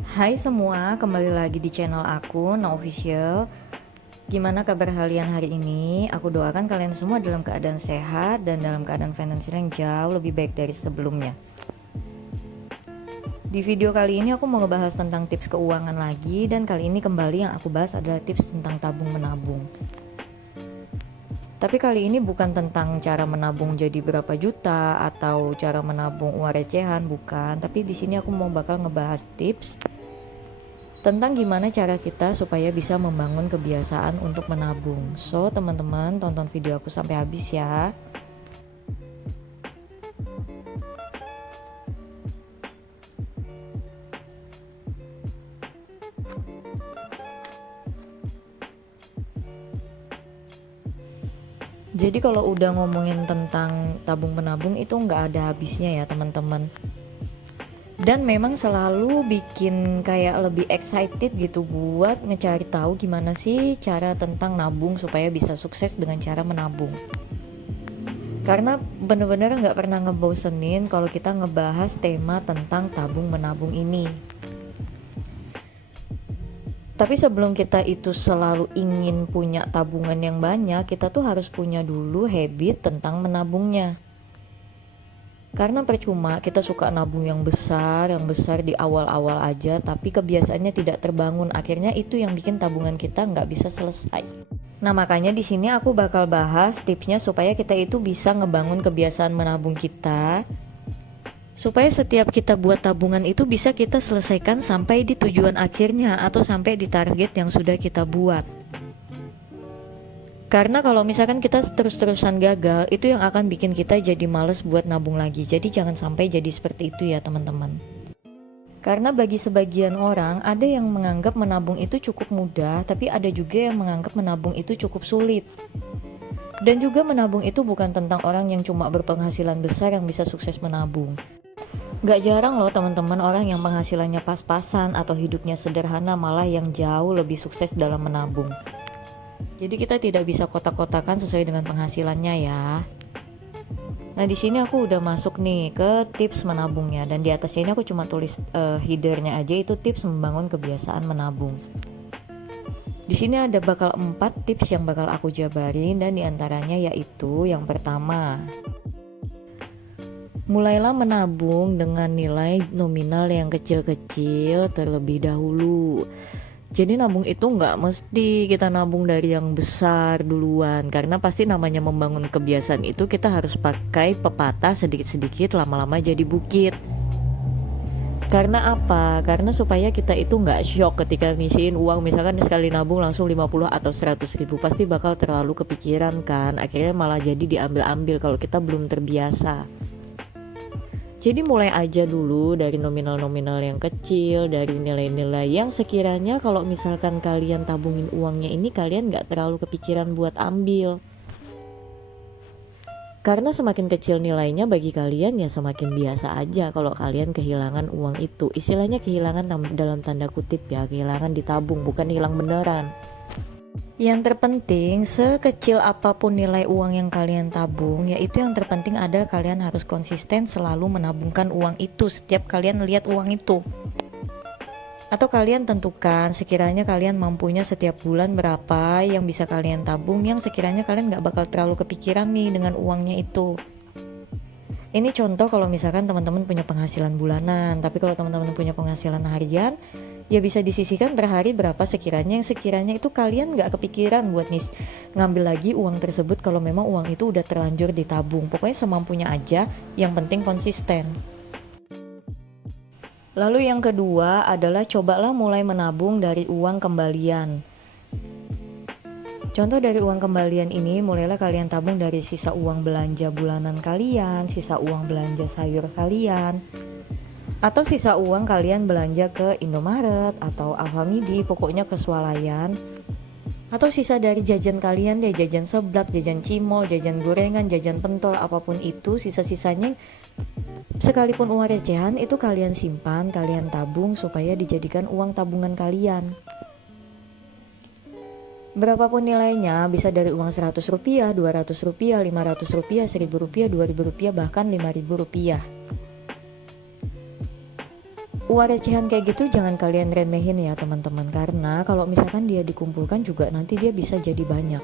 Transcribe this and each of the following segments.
Hai semua, kembali lagi di channel aku, No Official. Gimana kabar kalian hari ini? Aku doakan kalian semua dalam keadaan sehat dan dalam keadaan finansial yang jauh lebih baik dari sebelumnya. Di video kali ini aku mau ngebahas tentang tips keuangan lagi, dan kali ini kembali yang aku bahas adalah tips tentang tabung menabung. Tapi kali ini bukan tentang cara menabung jadi berapa juta atau cara menabung uang recehan, bukan. Tapi di sini aku mau bakal ngebahas tips tentang gimana cara kita supaya bisa membangun kebiasaan untuk menabung. So, teman-teman tonton video aku sampai habis ya. Jadi kalau udah ngomongin tentang tabung menabung itu nggak ada habisnya ya teman-teman. Dan memang selalu bikin kayak lebih excited gitu buat ngecari tahu gimana sih cara tentang nabung supaya bisa sukses dengan cara menabung. Karena bener-bener nggak pernah ngebosenin kalau kita ngebahas tema tentang tabung menabung ini. Tapi sebelum kita itu selalu ingin punya tabungan yang banyak, kita tuh harus punya dulu habit tentang menabungnya. Karena percuma kita suka nabung yang besar di awal-awal aja, tapi kebiasaannya tidak terbangun. Akhirnya itu yang bikin tabungan kita nggak bisa selesai. Nah makanya di sini aku bakal bahas tipsnya supaya kita itu bisa ngebangun kebiasaan menabung kita, supaya setiap kita buat tabungan itu bisa kita selesaikan sampai di tujuan akhirnya atau sampai di target yang sudah kita buat. Karena kalau misalkan kita terus-terusan gagal, itu yang akan bikin kita jadi males buat nabung lagi. Jadi jangan sampai jadi seperti itu ya teman-teman. Karena bagi sebagian orang, ada yang menganggap menabung itu cukup mudah, tapi ada juga yang menganggap menabung itu cukup sulit. Dan juga menabung itu bukan tentang orang yang cuma berpenghasilan besar yang bisa sukses menabung. Gak jarang loh teman-teman orang yang penghasilannya pas-pasan atau hidupnya sederhana malah yang jauh lebih sukses dalam menabung. Jadi kita tidak bisa kotak-kotakan sesuai dengan penghasilannya ya. Nah di sini aku udah masuk nih ke tips menabungnya, dan di atas ini aku cuma tulis headernya aja, itu tips membangun kebiasaan menabung. Di sini ada bakal 4 tips yang bakal aku jabarin, dan diantaranya yaitu yang pertama, mulailah menabung dengan nilai nominal yang kecil-kecil terlebih dahulu. Jadi nabung itu nggak mesti kita nabung dari yang besar duluan, karena pasti namanya membangun kebiasaan itu kita harus pakai pepatah sedikit-sedikit lama-lama jadi bukit. Karena apa? Karena supaya kita itu nggak shock ketika ngisiin uang, misalkan sekali nabung langsung 50 atau 100 ribu, pasti bakal terlalu kepikiran kan, akhirnya malah jadi diambil-ambil kalau kita belum terbiasa. Jadi mulai aja dulu dari nominal-nominal yang kecil, dari nilai-nilai yang sekiranya kalau misalkan kalian tabungin uangnya ini kalian gak terlalu kepikiran buat ambil. Karena semakin kecil nilainya bagi kalian ya semakin biasa aja kalau kalian kehilangan uang itu. Istilahnya kehilangan dalam tanda kutip ya, kehilangan ditabung bukan hilang beneran. Yang terpenting, sekecil apapun nilai uang yang kalian tabung, yaitu yang terpenting adalah kalian harus konsisten selalu menabungkan uang itu setiap kalian lihat uang itu. Atau kalian tentukan sekiranya kalian mampunya setiap bulan berapa yang bisa kalian tabung, yang sekiranya kalian gak bakal terlalu kepikiran nih dengan uangnya itu. Ini contoh kalau misalkan teman-teman punya penghasilan bulanan, tapi kalau teman-teman punya penghasilan harian, ya bisa disisihkan per hari berapa sekiranya yang sekiranya itu kalian gak kepikiran buat ngambil lagi uang tersebut kalau memang uang itu udah terlanjur ditabung. Pokoknya semampunya aja, yang penting konsisten. Lalu yang kedua adalah cobalah mulai menabung dari uang kembalian. Contoh dari uang kembalian ini, mulailah kalian tabung dari sisa uang belanja bulanan kalian, sisa uang belanja sayur kalian, atau sisa uang kalian belanja ke Indomaret atau Alfamidi, pokoknya ke swalayan. Atau sisa dari jajan kalian deh, jajan seblak, jajan cimol, jajan gorengan, jajan pentol, apapun itu, sisa-sisanya sekalipun uang recehan itu kalian simpan, kalian tabung supaya dijadikan uang tabungan kalian. Berapapun nilainya, bisa dari uang 100 rupiah, 200 rupiah, 500 rupiah, 1000 rupiah, 2000 rupiah, bahkan 5000 rupiah. Uang recehan kayak gitu jangan kalian remehin ya teman-teman, karena kalau misalkan dia dikumpulkan juga nanti dia bisa jadi banyak.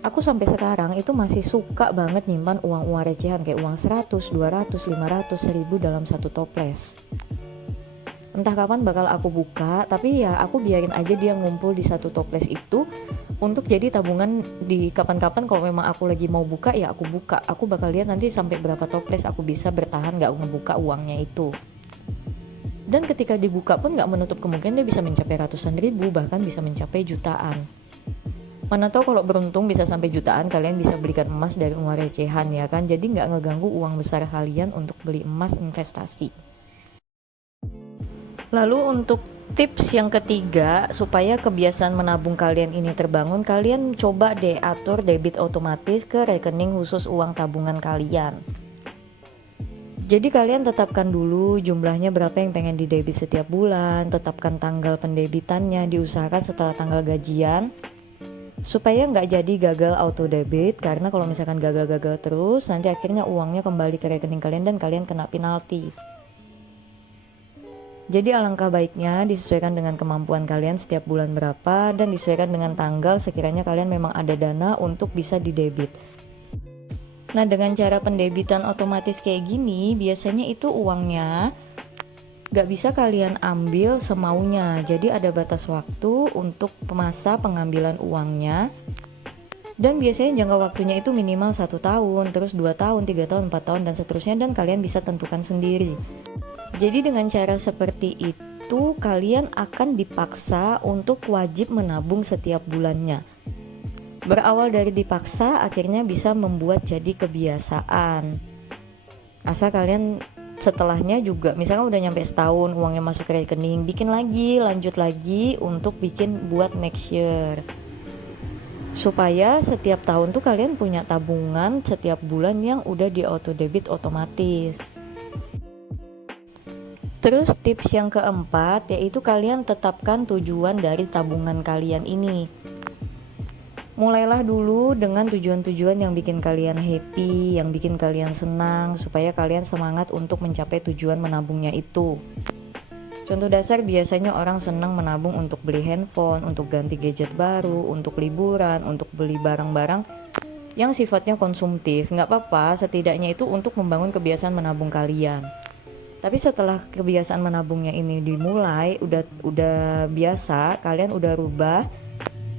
Aku sampai sekarang itu masih suka banget nyimpan uang-uang recehan kayak uang 100, 200, 500, 1000 dalam satu toples. Entah kapan bakal aku buka, tapi ya aku biarin aja dia ngumpul di satu toples itu untuk jadi tabungan di kapan-kapan kalau memang aku lagi mau buka ya aku buka. Aku bakal lihat nanti sampai berapa toples aku bisa bertahan gak ngebuka uangnya itu. Dan ketika dibuka pun gak menutup kemungkinan dia bisa mencapai ratusan ribu, bahkan bisa mencapai jutaan. Mana tahu kalau beruntung bisa sampai jutaan, kalian bisa belikan emas dari uang recehan ya kan. Jadi gak ngeganggu uang besar kalian untuk beli emas investasi. Lalu untuk tips yang ketiga, supaya kebiasaan menabung kalian ini terbangun, kalian coba deh atur debit otomatis ke rekening khusus uang tabungan kalian. Jadi kalian tetapkan dulu jumlahnya berapa yang pengen didebit setiap bulan, tetapkan tanggal pendebitannya, diusahakan setelah tanggal gajian, supaya nggak jadi gagal auto debit, karena kalau misalkan gagal-gagal terus, nanti akhirnya uangnya kembali ke rekening kalian dan kalian kena penalti. Jadi alangkah baiknya disesuaikan dengan kemampuan kalian setiap bulan berapa dan disesuaikan dengan tanggal sekiranya kalian memang ada dana untuk bisa didebit. Nah, dengan cara pendebitan otomatis kayak gini, biasanya itu uangnya gak bisa kalian ambil semaunya. Jadi ada batas waktu untuk masa pengambilan uangnya. Dan biasanya jangka waktunya itu minimal 1 tahun, terus 2 tahun, 3 tahun, 4 tahun, dan seterusnya. Dan kalian bisa tentukan sendiri. Jadi dengan cara seperti itu kalian akan dipaksa untuk wajib menabung setiap bulannya. Berawal dari dipaksa akhirnya bisa membuat jadi kebiasaan. Asal kalian setelahnya juga misalkan udah nyampe setahun uangnya masuk ke rekening, bikin lagi, lanjut lagi untuk bikin buat next year. Supaya setiap tahun tuh kalian punya tabungan setiap bulan yang udah di auto debit otomatis. Terus tips yang keempat yaitu kalian tetapkan tujuan dari tabungan kalian ini. Mulailah dulu dengan tujuan-tujuan yang bikin kalian happy, yang bikin kalian senang, supaya kalian semangat untuk mencapai tujuan menabungnya itu. Contoh dasar biasanya orang senang menabung untuk beli handphone, untuk ganti gadget baru, untuk liburan, untuk beli barang-barang yang sifatnya konsumtif. Nggak apa-apa, setidaknya itu untuk membangun kebiasaan menabung kalian. Tapi setelah kebiasaan menabungnya ini dimulai, udah biasa, kalian udah rubah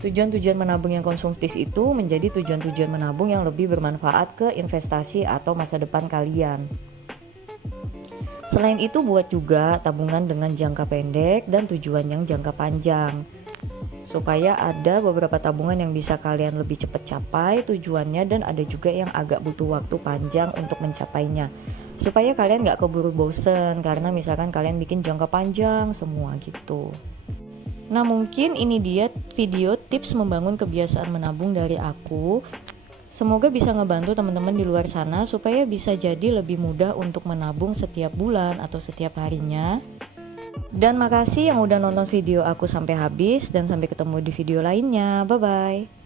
tujuan-tujuan menabung yang konsumtif itu menjadi tujuan-tujuan menabung yang lebih bermanfaat ke investasi atau masa depan kalian. Selain itu buat juga tabungan dengan jangka pendek dan tujuan yang jangka panjang. Supaya ada beberapa tabungan yang bisa kalian lebih cepat capai tujuannya dan ada juga yang agak butuh waktu panjang untuk mencapainya. Supaya kalian gak keburu bosen karena misalkan kalian bikin jangka panjang semua gitu. Nah mungkin ini dia video tips membangun kebiasaan menabung dari aku. Semoga bisa ngebantu teman-teman di luar sana supaya bisa jadi lebih mudah untuk menabung setiap bulan atau setiap harinya. Dan makasih yang udah nonton video aku sampai habis dan sampai ketemu di video lainnya. Bye bye.